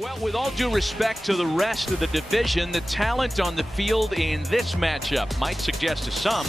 Well, with all due respect to the rest of the division, the talent on the field in this matchup might suggest to some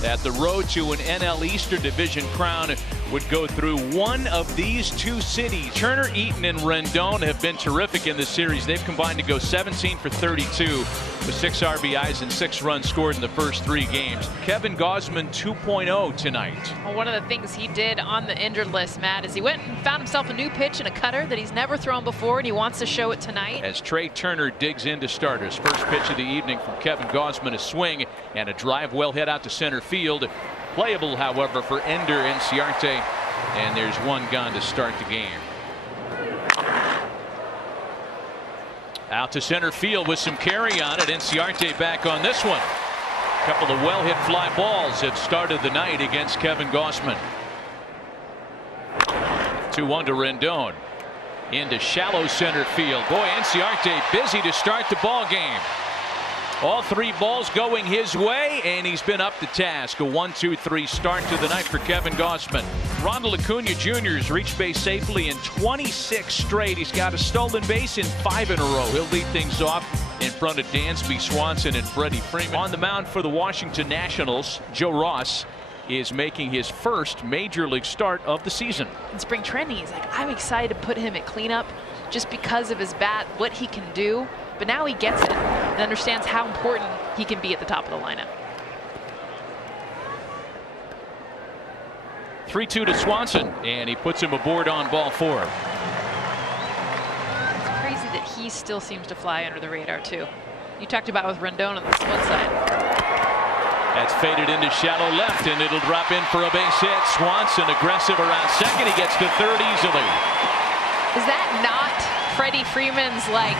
that the road to an NL Eastern Division crown would go through one of these two cities. Turner, Eaton, and Rendon have been terrific in this series. They've combined to go 17 for 32 with 6 RBIs and 6 runs scored in the first 3 games. Kevin Gausman 2.0 tonight. Well, one of the things he did on the injured list, Matt, is he went and found himself a new pitch and a cutter that he's never thrown before, and he wants to show it tonight. As Trey Turner digs in to start, his first pitch of the evening from Kevin Gausman, a swing and a drive well hit out to center field. Playable, however, for Ender Inciarte, and there's one gone to start the game. Out to center field with some carry on it. Inciarte back on this one. A couple of well hit fly balls have started the night against Kevin Gausman. 2-1 to Rendon. Into shallow center field. Boy, Inciarte busy to start the ball game. All 3 balls going his way, and he's been up to task. A 1-2-3 start to the night for Kevin Gausman. Ronald Acuna Jr. has reached base safely in 26 straight. He's got a stolen base in 5 in a row. He'll lead things off in front of Dansby Swanson and Freddie Freeman. On the mound for the Washington Nationals, Joe Ross is making his first major league start of the season. In spring training, he's like, I'm excited to put him at cleanup just because of his bat, what he can do. But now he gets it and understands how important he can be at the top of the lineup. 3-2 to Swanson, and he puts him aboard on ball 4. It's crazy that he still seems to fly under the radar, too. You talked about with Rendon on the one side. That's faded into shallow left, and it'll drop in for a base hit. Swanson aggressive around second. He gets to third easily. Is that not Freddie Freeman's, like,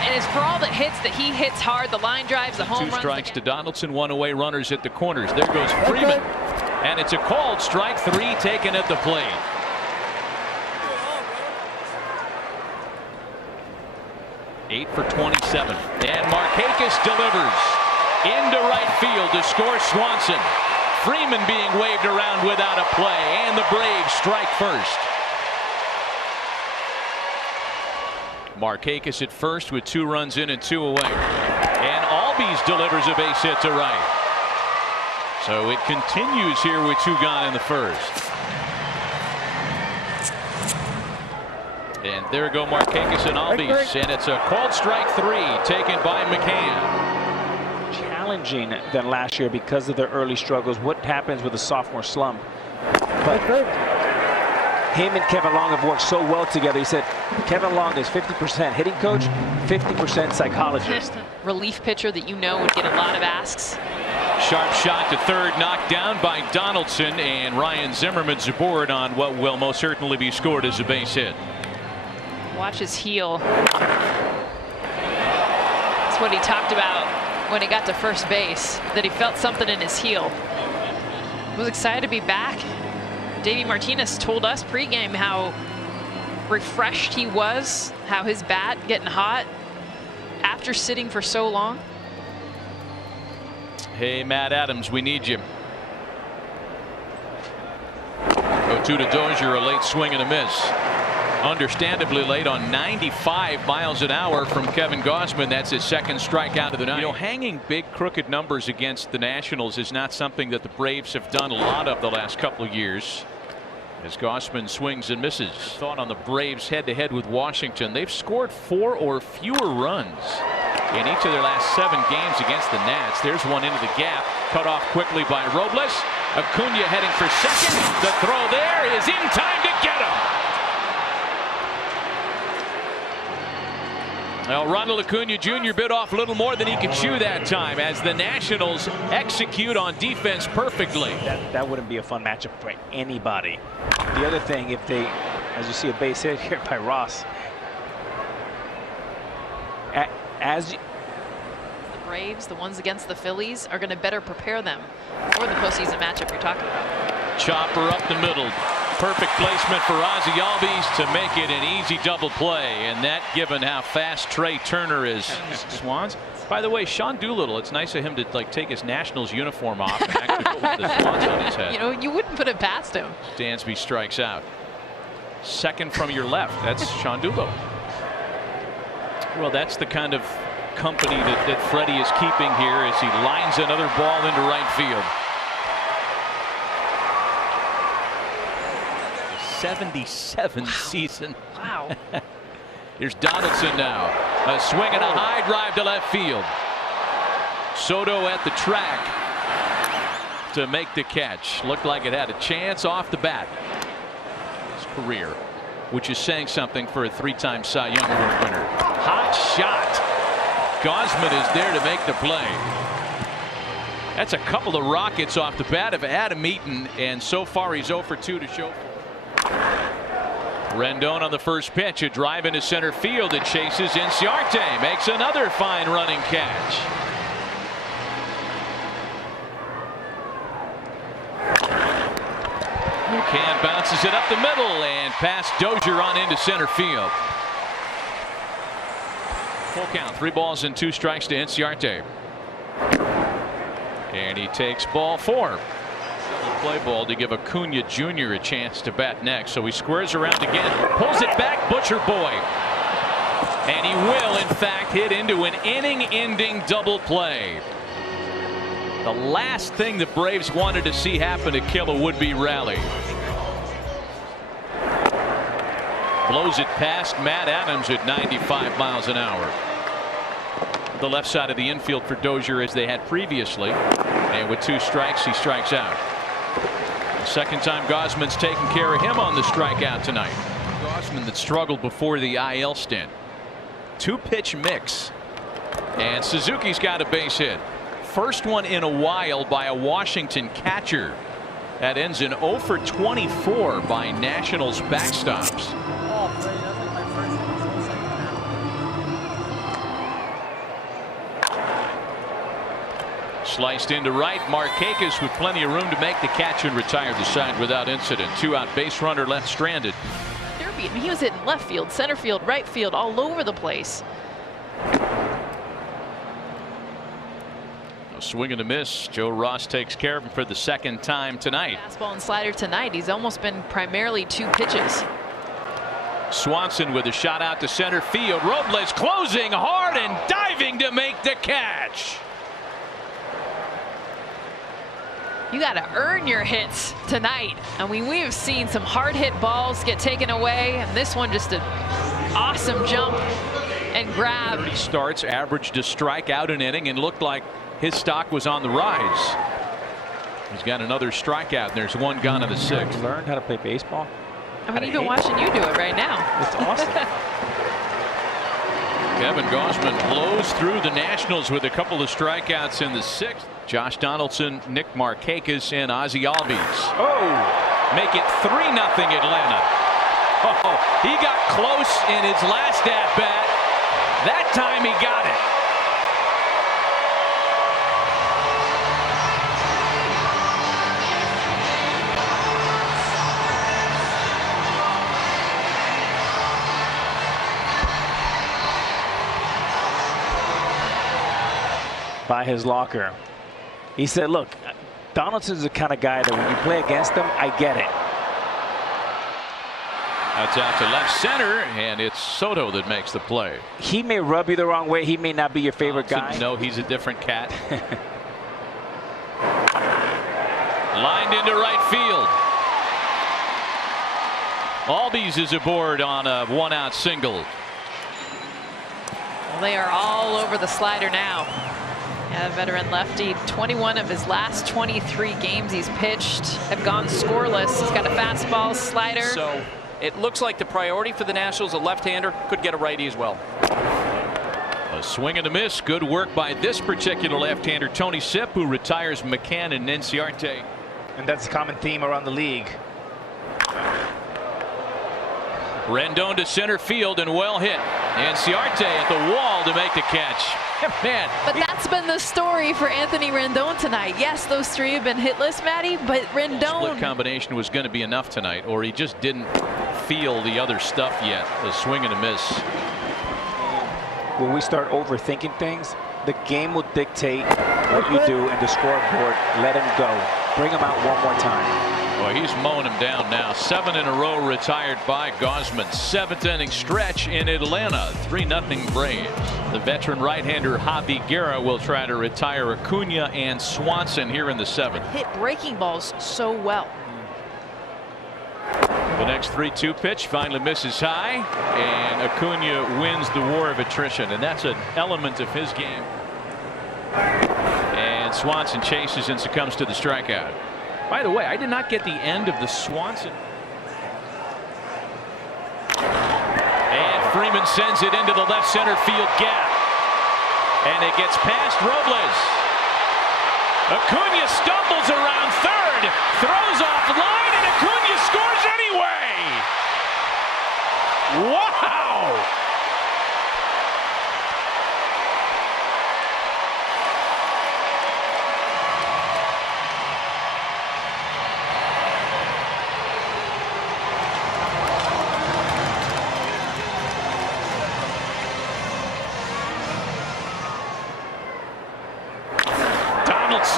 and it's for all the hits that he hits hard, the line drives, the home runs. 2 strikes to Donaldson, 1 away, runners at the corners. There goes Freeman. And it's a called strike, 3 taken at the plate. Eight for 27. And Markakis delivers into right field to score Swanson. Freeman being waved around without a play, and the Braves strike first. Markakis at first with 2 runs in and 2 away. And Albies delivers a base hit to right. So it continues here with 2 gone in the first. And there go Markakis and Albies. And it's a called strike 3 taken by McCann. Challenging than last year because of their early struggles. What happens with a sophomore slump? But him and Kevin Long have worked so well together. He said Kevin Long is 50% hitting coach, 50% psychologist. Relief pitcher that you know would get a lot of asks. Sharp shot to third, knocked down by Donaldson, and Ryan Zimmerman's aboard on what will most certainly be scored as a base hit. Watch his heel. That's what he talked about when he got to first base, that he felt something in his heel. Was excited to be back. Davey Martinez told us pregame how refreshed he was, how his bat getting hot after sitting for so long. Hey, Matt Adams, we need you. 0-2 to Dozier, a late swing and a miss. Understandably late on 95 miles an hour from Kevin Gausman. That's his second strikeout of the night. You know, hanging big crooked numbers against the Nationals is not something that the Braves have done a lot of the last couple of years. As Gausman swings and misses. Thought on the Braves head-to-head with Washington. They've scored 4 or fewer runs in each of their last 7 games against the Nats. There's one into the gap, cut off quickly by Robles. Acuna heading for second. The throw there is in time to get him. Well, Ronald Acuna Jr. bit off a little more than he could chew that time as the Nationals execute on defense perfectly. That wouldn't be a fun matchup for anybody. The other thing, if they, as you see a base hit here by Ross, the Braves, the ones against the Phillies, are going to better prepare them for the postseason matchup you're talking about. Chopper up the middle. Perfect placement for Ozzie Albies to make it an easy double play, and that given how fast Trey Turner is. Swans. By the way, Sean Doolittle, it's nice of him to like take his Nationals uniform off and actually put the Swans on his head. You know, you wouldn't put it past him. Dansby strikes out. Second from your left. That's Sean Doolittle. Well, that's the kind of company that Freddie is keeping here as he lines another ball into right field. The 77 season. Wow. Here's Donaldson now. A swing and a high drive to left field. Soto at the track to make the catch. Looked like it had a chance off the bat. His career, which is saying something for a 3-time Cy Young Award winner. Hot shot. Gausman is there to make the play. That's a couple of rockets off the bat of Adam Eaton, and so far he's 0 for 2 to show for. Rendon on the first pitch, a drive into center field. It chases Inciarte, makes another fine running catch. Can bounces it up the middle and past Dozier on into center field. Full count, 3 balls and 2 strikes to Inciarte. And he takes ball 4. Play ball to give Acuna Jr. a chance to bat next. So he squares around again, pulls it back, Butcher Boy. And he will, in fact, hit into an inning-ending double play. The last thing the Braves wanted to see happen to kill a would-be rally. Blows it past Matt Adams at 95 miles an hour. The left side of the infield for Dozier as they had previously. And with 2 strikes, he strikes out. Second time Gausman's taken care of him on the strikeout tonight. Gausman that struggled before the IL stint. 2-pitch mix. And Suzuki's got a base hit. First one in a while by a Washington catcher. That ends in 0 for 24 by Nationals backstops. Sliced into right. Markakis with plenty of room to make the catch and retire the side without incident. 2-out base runner left stranded. Derby, he was hitting left field, center field, right field, all over the place. A swing and a miss. Joe Ross takes care of him for the second time tonight. Fastball and slider tonight. He's almost been primarily 2 pitches. Swanson with a shot out to center field. Robles closing hard and diving to make the catch. You got to earn your hits tonight. I mean, we have seen some hard hit balls get taken away, and this one just an awesome jump and grab. 30 starts, averaged a strikeout an inning, and looked like his stock was on the rise. He's got another strikeout, and there's 1 gone in the 6th. Learned how to play baseball. I mean, even watching you do it right now. It's awesome. Kevin Gausman blows through the Nationals with a couple of strikeouts in the 6th. Josh Donaldson, Nick Markakis, and Ozzie Albies. Oh, make it 3-0 Atlanta. Oh, he got close in his last at bat. That time he got it. By his locker. He said, look, Donaldson's the kind of guy that when you play against him, I get it. That's out to left center, and it's Soto that makes the play. He may rub you the wrong way. He may not be your favorite guy. No, he's a different cat. Lined into right field. Albies is aboard on a 1-out single. Well, they are all over the slider now. Yeah, the veteran lefty, 21 of his last 23 games he's pitched have gone scoreless. He's got a fastball, slider. So it looks like the priority for the Nationals, a left-hander, could get a righty as well. A swing and a miss. Good work by this particular left-hander, Tony Sipp, who retires McCann and Inciarte. And that's a common theme around the league. Rendon to center field and well hit. Inciarte at the wall to make the catch. Man. But that's been the story for Anthony Rendon tonight. Yes, those 3 have been hitless, Maddie, but Rendon. Split combination was going to be enough tonight, or he just didn't feel the other stuff yet. A swing and a miss. When we start overthinking things, the game will dictate what you do, and the scoreboard, let him go. Bring him out one more time. Well, he's mowing him down now. 7 in a row retired by Gausman. 7th inning stretch in Atlanta. 3-0 Braves. The veteran right-hander Javi Guerra will try to retire Acuna and Swanson here in the 7th. Hit breaking balls so well. The next 3-2 pitch finally misses high, and Acuna wins the war of attrition, and that's an element of his game. And Swanson chases and succumbs to the strikeout. By the way, I did not get the end of the Swanson. And Freeman sends it into the left center field gap. And it gets past Robles. Acuna stumbles around third, throws off line, and Acuna scores anyway. Wow!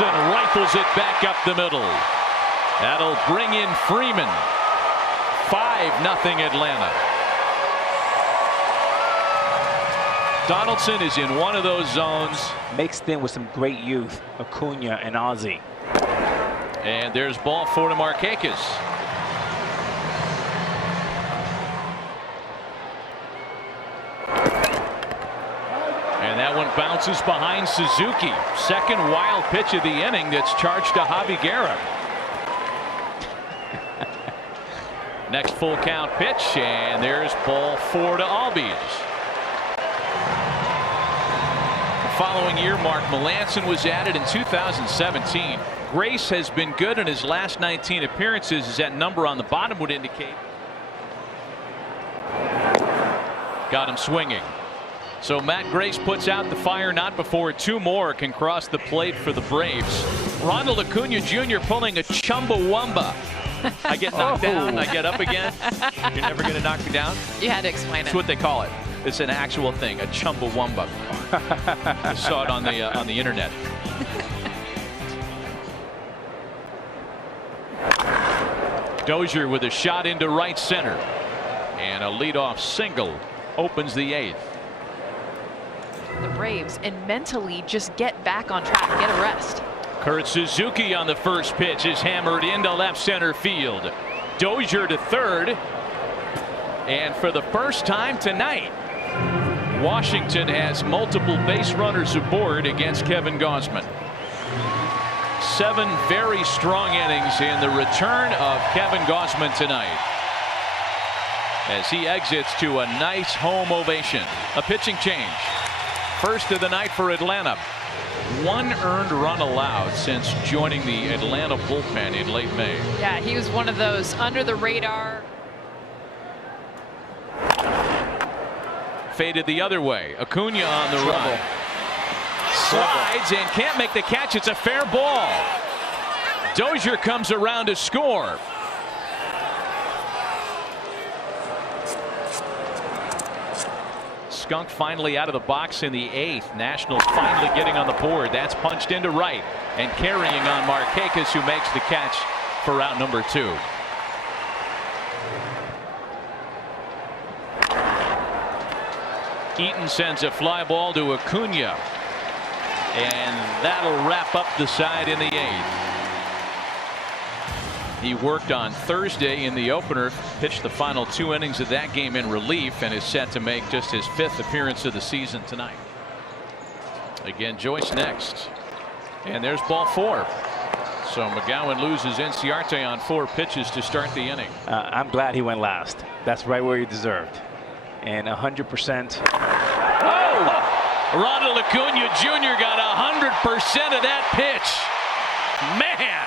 Rifles it back up the middle. That'll bring in Freeman. 5-0 Atlanta. Donaldson is in one of those zones. Mixed in with some great youth, Acuna and Ozzie. And there's ball 4 to Markakis. And that one bounces behind Suzuki. Second wild pitch of the inning that's charged to Javi Guerra. Next full count pitch, and there's ball 4 to Albies. The following year, Mark Melancon was added in 2017. Grace has been good in his last 19 appearances, as that number on the bottom would indicate. Got him swinging. So Matt Grace puts out the fire not before 2 more can cross the plate for the Braves. Ronald Acuna Jr. pulling a Chumbawamba. I get knocked down, I get up again. You're never going to knock me down? You had to explain That's it. what they call it. It's an actual thing, a Chumbawamba. I saw it on the internet. Dozier with a shot into right center. And a leadoff single opens the 8th. The Braves and mentally just get back on track, get a rest. Kurt Suzuki on the first pitch is hammered into left center field. Dozier to third. And for the first time tonight, Washington has multiple base runners aboard against Kevin Gausman. 7 very strong innings in the return of Kevin Gausman tonight, as he exits to a nice home ovation. A pitching change. First of the night for Atlanta. 1 earned run allowed since joining the Atlanta bullpen in late May. Yeah, he was one of those under the radar. Faded the other way. Acuna on the run. Slides and can't make the catch. It's a fair ball. Dozier comes around to score. Skunk finally out of the box in the 8th. Nationals finally getting on the board. That's punched into right and carrying on Markakis, who makes the catch for out number 2. Eaton sends a fly ball to Acuna, and that'll wrap up the side in the 8th. He worked on Thursday in the opener, pitched the final 2 innings of that game in relief, and is set to make just his 5th appearance of the season tonight. Again, Joyce next. And there's ball 4. So McGowan loses Inciarte on 4 pitches to start the inning. I'm glad he went last. That's right where he deserved. And 100%. Oh! Ronald Acuna Jr. got 100% of that pitch. Man!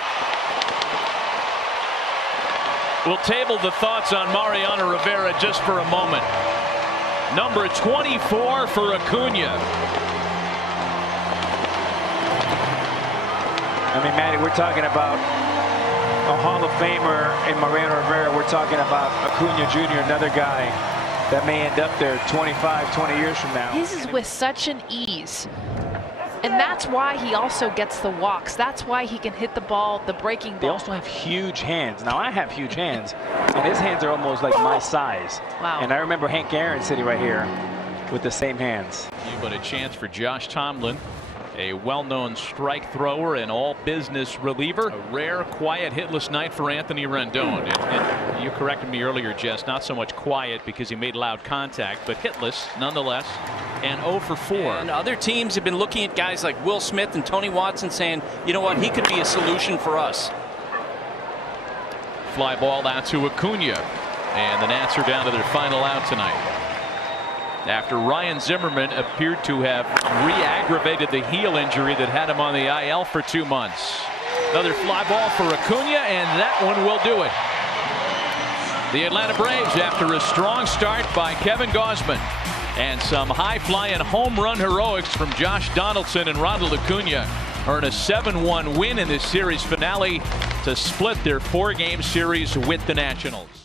We'll table the thoughts on Mariano Rivera just for a moment. Number 24 for Acuna. I mean, Matty, we're talking about a Hall of Famer in Mariano Rivera. We're talking about Acuna Jr., another guy that may end up there 25, 20 years from now. This is with such an ease. And that's why he also gets the walks. That's why he can hit the ball, the breaking ball. They also have huge hands. Now, I have huge hands, and his hands are almost like my size. Wow. And I remember Hank Aaron sitting right here with the same hands. But a chance for Josh Tomlin, a well-known strike thrower and all-business reliever. A rare, quiet, hitless night for Anthony Rendon. And you corrected me earlier, Jess, not so much quiet because he made loud contact, but hitless nonetheless. And 0 for 4. And other teams have been looking at guys like Will Smith and Tony Watson saying, you know what, he could be a solution for us. Fly ball out to Acuna. And the Nats are down to their final out tonight, after Ryan Zimmerman appeared to have re-aggravated the heel injury that had him on the IL for 2 months. Another fly ball for Acuna, and that one will do it. The Atlanta Braves, after a strong start by Kevin Gausman and some high-flying home run heroics from Josh Donaldson and Ronald Acuna, earn a 7-1 win in this series finale to split their 4-game series with the Nationals.